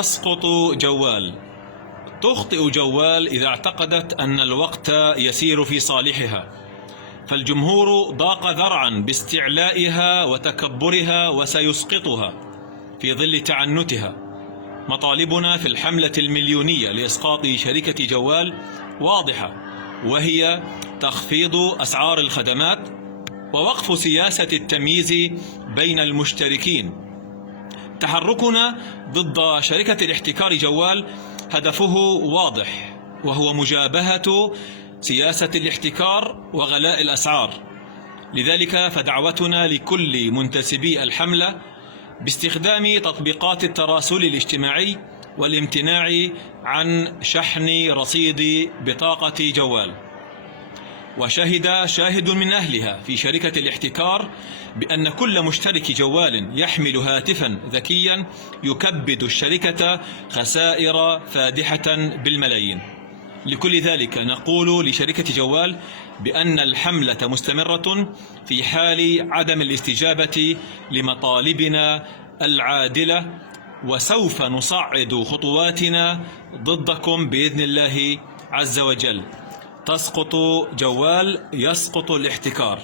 تسقط جوال. تخطئ جوال إذا اعتقدت أن الوقت يسير في صالحها، فالجمهور ضاق ذرعا باستعلائها وتكبرها وسيسقطها في ظل تعنتها. مطالبنا في الحملة المليونية لإسقاط شركة جوال واضحة، وهي تخفيض أسعار الخدمات ووقف سياسة التمييز بين المشتركين. تحركنا ضد شركة الاحتكار جوال هدفه واضح، وهو مجابهة سياسة الاحتكار وغلاء الأسعار. لذلك فدعوتنا لكل منتسبي الحملة باستخدام تطبيقات التراسل الاجتماعي والامتناع عن شحن رصيد بطاقة جوال. وشهد شاهد من أهلها في شركة الاحتكار بأن كل مشترك جوال يحمل هاتفا ذكيا يكبد الشركة خسائر فادحة بالملايين. لكل ذلك نقول لشركة جوال بأن الحملة مستمرة في حال عدم الاستجابة لمطالبنا العادلة، وسوف نصعد خطواتنا ضدكم بإذن الله عز وجل. تسقط جوال، يسقط الاحتكار.